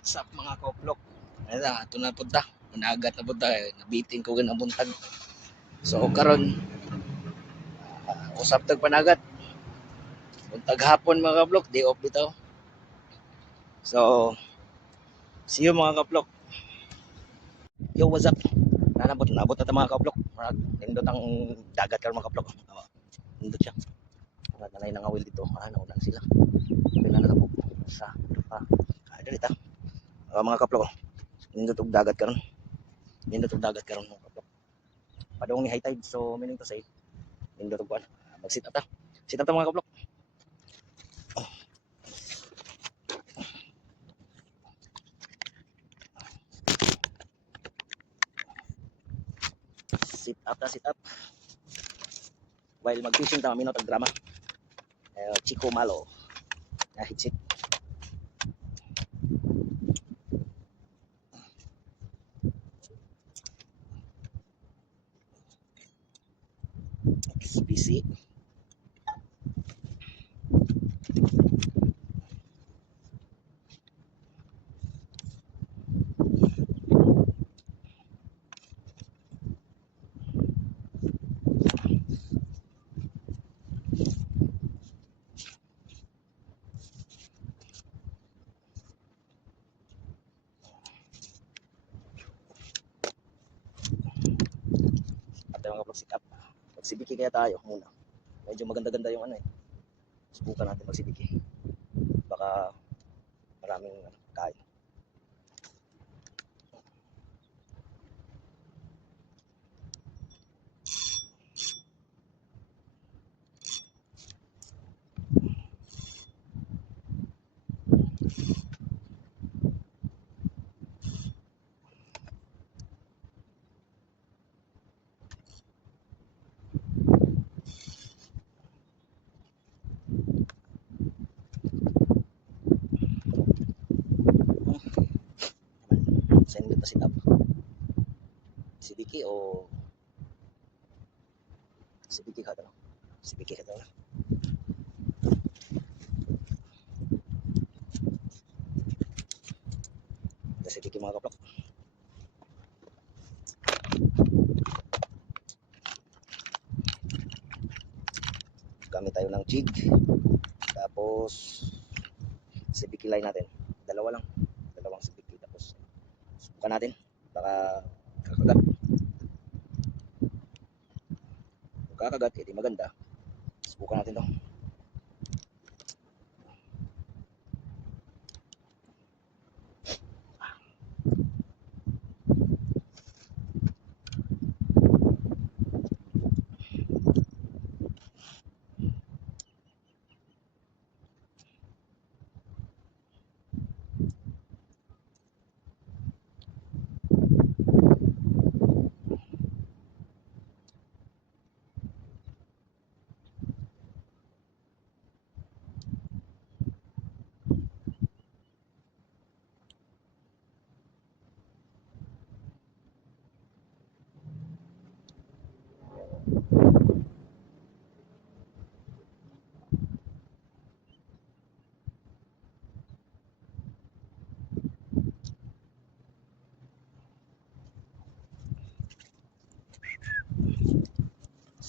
what's up mga kauplok? Ayun na, ito na punta. Managat na punta. Nabitin ko ganang buntag. So karon usap tag panagat. Buntag hapon mga kauplok, day off bitaw. So, see you mga kauplok. Yo, what's up? Nabot na mga kauplok. Nindot ang dagat karon mga kauplok. Nindot siya. Nanay nang awil dito. Nauna sila. Pila na lang po sa dito. Mga kauplok. Nindot og dagat karon. Nindot og dagat karon mga kauplok. Padung ni high tide, so meaning to say nindot og kuan. Mag-sit up ta. Sit up ta mga kauplok. Sit up. While mag-fishing ta, minot ang drama. Chico Malo. Hitsit. XPC. Mga mag-sit up. Magsibiki kaya tayo muna. Medyo maganda-ganda yung ano eh. Subukan natin magsibiki. Baka maraming kain. Saan dito sit up? Sibiki o sibiki ka daw? Sibiki ka daw na. Sibiki mga kaplok. Gamit tayo ng jig. Tapos sibiki line natin. Dalawang sibiki. Tapos subukan natin. Baka kakagat. Kung kakagat, edi maganda. Subukan natin to.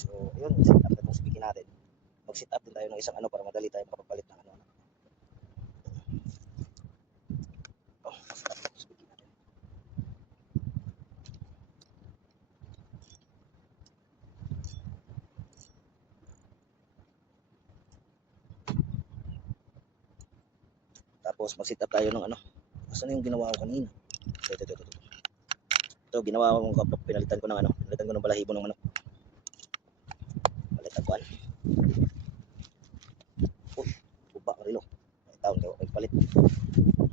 So, yun, sit up na itong speaking natin. Mag-sit up din tayo ng isang ano para madali tayo makapapalit ng ano. Oh, sit up itong speaking natin. Tapos mag-sit up tayo ng ano. Asan yung ginawa ko kanina? Ito, ginawa ko kapag pinalitan ko ng ano. Pinalitan ko ng balahibo ng manok. Palitan ko ano. Buba ka rilo. Taon kayo, palit.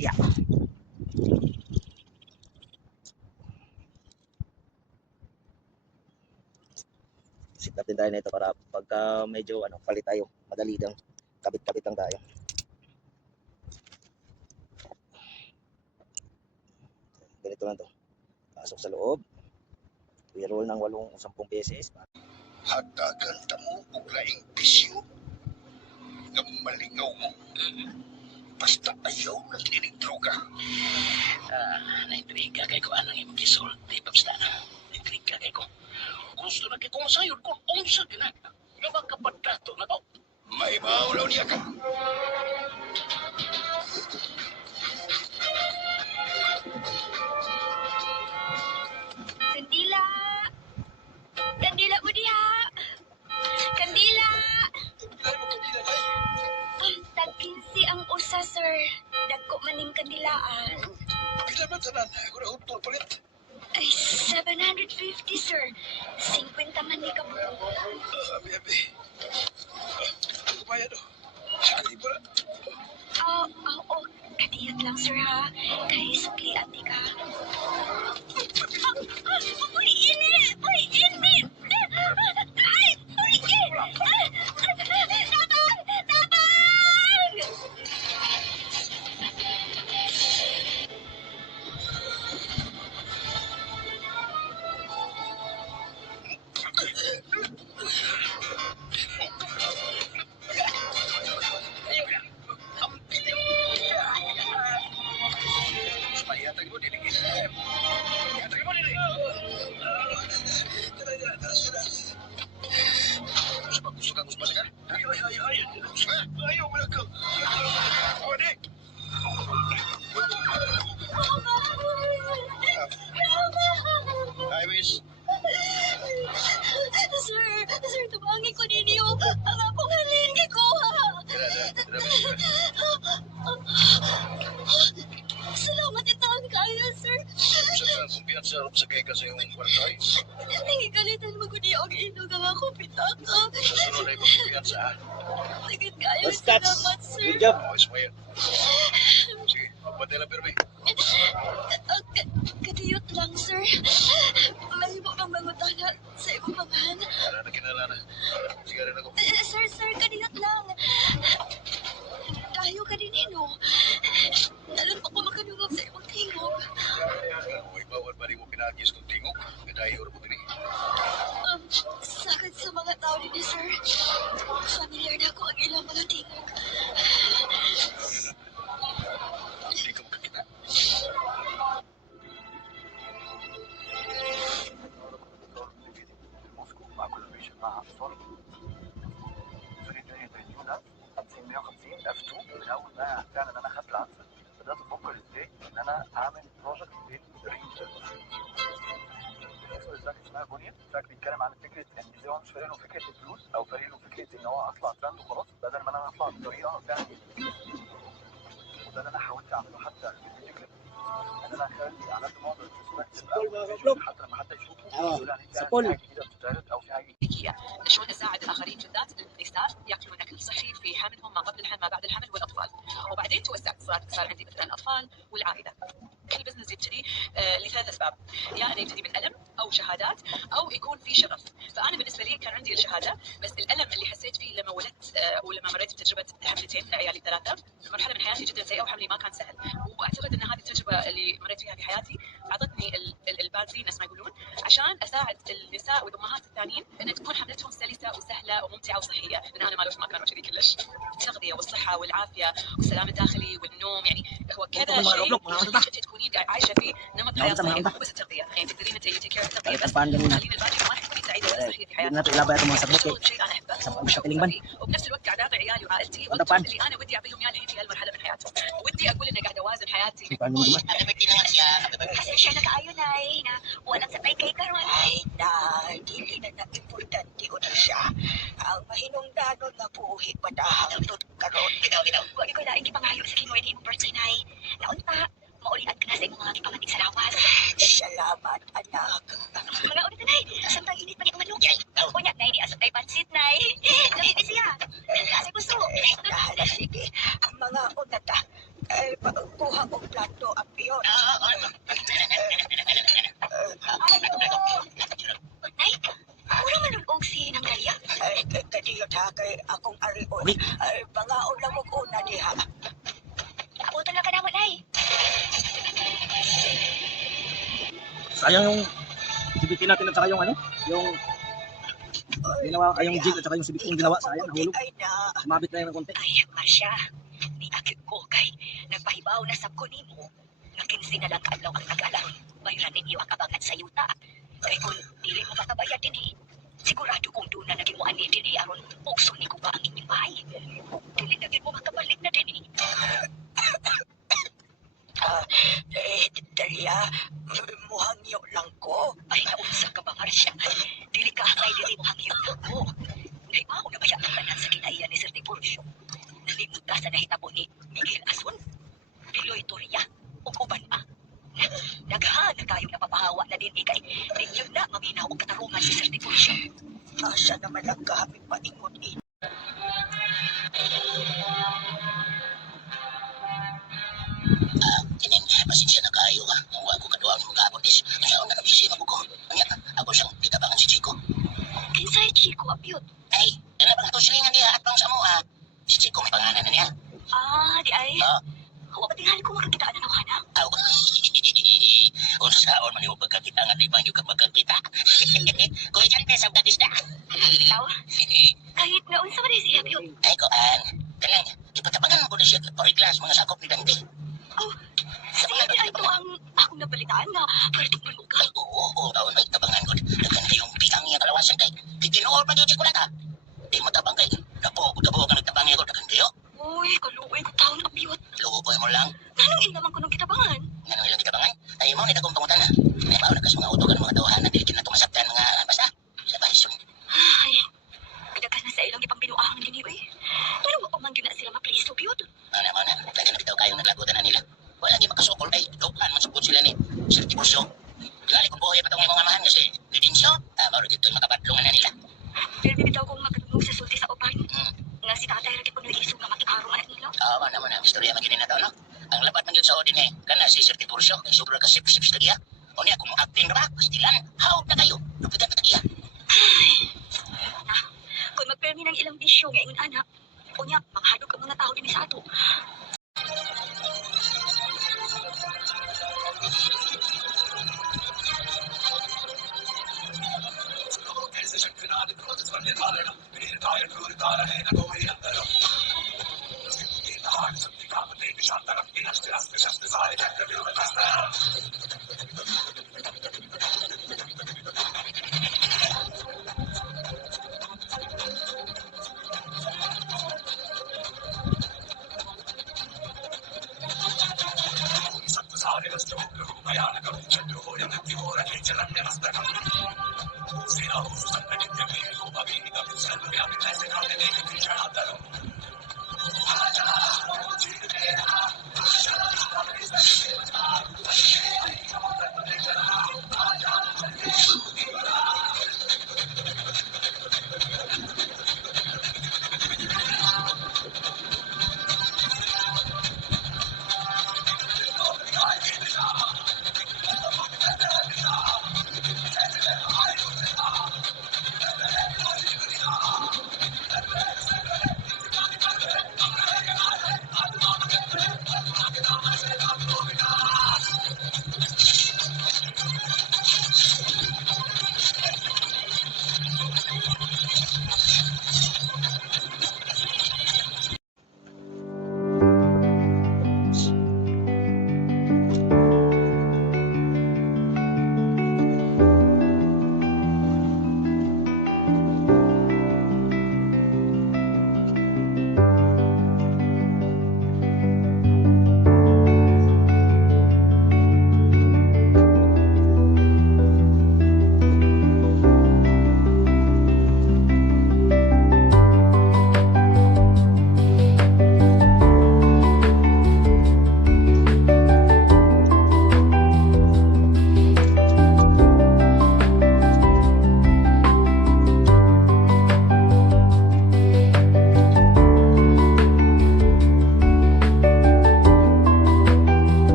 Yeah. Sit up din tayo nito para pagka medyo ano, palit tayo. Madali lang. Kabit-kabit lang tayo. Ganito lang to. Pasok sa loob. I-roll ng 8-10 beses. Hatagan mo og laing bisyo nga malingaw mo. Basta ayaw na tinig droga. Naintriga kay ko anang imong gisulti, Paps na. Naintriga kay ko. Gusto na kay ko masayod kung unsa gina. Nga ba kapatrato na to? May maulaw niya ka. Kandila! Kandila mo diha! Kandila! Dahil mo kanila na. Tag-15 ang usa, sir. Dagko maning kandilaan. Pila ba tanan? Ako na utol palit. Ay, 750, sir. 50 man ni kamo. Abi. Ako bayad o. Sakali mo na. Oh. Kadiyot lang, sir, ha? Kay suklian di ka. Uy, init! Uy, init! Ay! Uy, Tabang! Tabang! Mayatag mo dili. Yatag mo dili. Gusto ka ka? Ayaw. Ayaw mo na ka. Pwede. Hi, miss. Sir, tubangi ko ninyo. Ang akong halin, gikuha. Salamat itang kaya, sir. Sa kumpiyansa sa kay kasi yung kwartay. Nangigalitan mo ko niyo ang inog ang akong pitaka. Sa sunod ay kumpiyansa ha. Sagad kayo, Stats. salamat, sir. Good job. Oh, ismayan. Sige, magpantay lang pirmi. Kadiyot lang, sir. Mahimo bang mangutana sa ibang pamahan? Para na kinala na. Sige rin ako. Sir, kadiyot lang. Dayo ka din, no? Nalan pa ko makanungog sa ibang tingog. May bawal ba rin mo pinagis kung tingog? Gadayo rin mo din. Sakit sa mga tao din, sir. Familiar na ako ang ilang mga tingog. Hindi ka makakita. موسكو مع كل ميشن مع أبطال سوري الدنيا ترينيونا 550 اف 2 من اول ما فعلا انا خدت العزل بدات افكر ازاي ان انا اعمل بروجكت للريسيرش. بالنسبه للتراك اسمها بونيا، التراك بيتكلم عن فكره ان ازاي هو مش فارق له فكره الفلوس او فارق له فكره ان هو اطلع ترند وخلاص، بدل ما انا اطلع بطريقه فعلا. وده اللي انا حاولت اعمله حتى في الفيديو كليب، ان انا اخلي على قد ما اقدر تبقى حتى لما حد يشوفه يقول يعني في حاجه جديده بتتعرض او في حاجه شلون نساعد الاخرين بالذات النساء ياكلون اكل صحي في حملهم ما قبل الحمل ما بعد الحمل والاطفال، وبعدين توسعت صار عندي مثلا اطفال والعائله. كل بزنس يبتدي لثلاث اسباب، يا انه يبتدي من الم او شهادات او يكون في شغف. فانا بالنسبه لي كان عندي الشهاده، بس الالم اللي حسيت فيه لما ولدت ولما مريت بتجربه حملتين لعيالي الثلاثه، مرحله من حياتي جدا سيئه وحملي ما كان سهل. واعتقد ان هذه التجربه اللي مريت فيها في حياتي اعطتني البازين نفس ما يقولون، عشان اساعد النساء والامهات الثانيين ان تكون حملتهم سلسه وسهله وممتعه وصحيه، لان انا ما كانوا كذي كلش. التغذيه والصحه والعافيه والسلام الداخلي والنوم، يعني هو كذا شيء انت تكونين عايشه فيه نمط حياه صحي، مو بس التغذيه، يعني تقدرين انت تكير التغذيه بس تخلين الباقي ما تكوني سعيده ولا صحيه في حياتك. شيء انا احبه وبنفس الوقت قاعده اعطي عيالي وعائلتي والطفل اللي انا ودي اعطيهم اياه الحين في هالمرحله من حياتهم. ودي اقول اني قاعده اوازن حياتي. Siya nag-ayo na na walang sabay kay karon. Ay, na, dili na importante ko na siya. Ang mahinungdanon na buhi pa dahil karon. Wag ko laing gipangayo sa kimoy di imong birthday nay. Laon pa, maulian ka na sa imong mga gipamanting salamat. Salamat, anak. Mga ulit nay, samtang init pa ni manok. Unya nay di asok kay pansit nay. Labi siya. Kasi gusto. Dahil sige, ang mga unata, ay kuha og plato ang piyon. Nay, mura man og si nang Maria. Ay, kadiyot ha, kay akong arion. Ay, pangaon lang og una diha. Abutan lang ka na mo nay. Sayang yung CBT natin at saka yung yung ginawa, yung jig at saka yung CBT yung ginawa, sayang, nahulog. Ay na, Sumabit na yung konti. Ay, Masya. Ni akit ko kay nagpahibaw na sab ko nimo. Lakin Sinalang kadlaw ang nag-alaron. Bayaran ninyo ang abangan sa yuta. Kay kung dili mo makabayad din sigurado kung doon na naging mo ani din aron puso ni ko ba ang inyong bahay. Dili na gid mo makabalik na din Dalia, muhangyo lang ko. Ay, naunsa ka ba, Marcia? Dili ka hangay dili mo hangyo na ko. Naibaw na ba ang tanan sa kinaiya ni Sir Tiburcio? Nalimot ka sa nahitabo ni Miguel Asun, Piloy Toria, o Kuban pa. Nagha na kayo napapahawa na din ikay. Ninyo na maminaw ang katarungan si Sir Tiburcio. Asa naman ang kahabing paingon ini. Kining pasensya na kayo ha. Huwag ko kaduang mga apotis. Kasi ako na nabisi mabuko. Kanya, ako siyang titabangan si Chico. Kinsay Chico Apiot? Ay, ano bang ito silingan niya at pang sa mo ha? Si Chico may pangalan na niya. Di ay. Oo. Huwag patingali ko makakita na nawahan. Aw. Kung saan man yung pagkakita nga di ba yung magkakita. Kung ikan pesa ang kadis na. Ikaw? Kahit na unsa man siya Apiot. Ay, Koan. Ganyan, ipatabangan mo ko na siya for class mga sakop ni Dante. Oh, siya ay ito ang akong nabalitaan na pwedeng bulog ka. Ay, oo, taon may tabangan ko. Nagkanda yung piang niya kalawasan kay. Titinood man yung tsikulata. Di mo tabang kay. Dapo ka nagtabang niya ko nagkanda yun. Uy, kaluoy ko taon Apiot. Luoy mo lang. Nanong ilaman ko nung kitabangan? Nga nang ilang kitabangan. Ay, mo nita kong pangutan na. May baon nagkas mga utogan mga dawahan na dilikin na tumasaktan mga basta. Sa bahisyon. Ay, pinagas na sa ilang ipang binuangan din eh. Pero wag pa man yun na sila ma-please Apiot. Mana. Lagi na bitaw kayong naglagutan na nila. Wala di makasukol kay. Dokan man supod sila ni. Sir Tiburcio. Gali kung buhay pa itong mga amahan kasi Lidensyo. Mauro dito yung makabadlungan na nila. Pero bibitaw kong magdungog sa sulti sa upan. Hmm. Nga si tatay rin po isog na makikarong anak nila. Naman ang istorya maginin na to, no? Ang labat man yun sa Odin eh. Kana si Sir Tiburcio. Kay sobra ka sip-sips lagi ha. O niya, kung acting na ba? Pastilan. Hawag na kayo. Lupitan ka tagiya. Kung magpermi ng ilang bisyo nga ingon anak, o niya, makahadog ang mga tao din sa ato.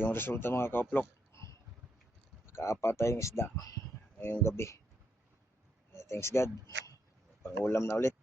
Yung resulta mga kauplok, nakaapat tayong isda ngayong gabi. Thanks God, pang ulam na ulit.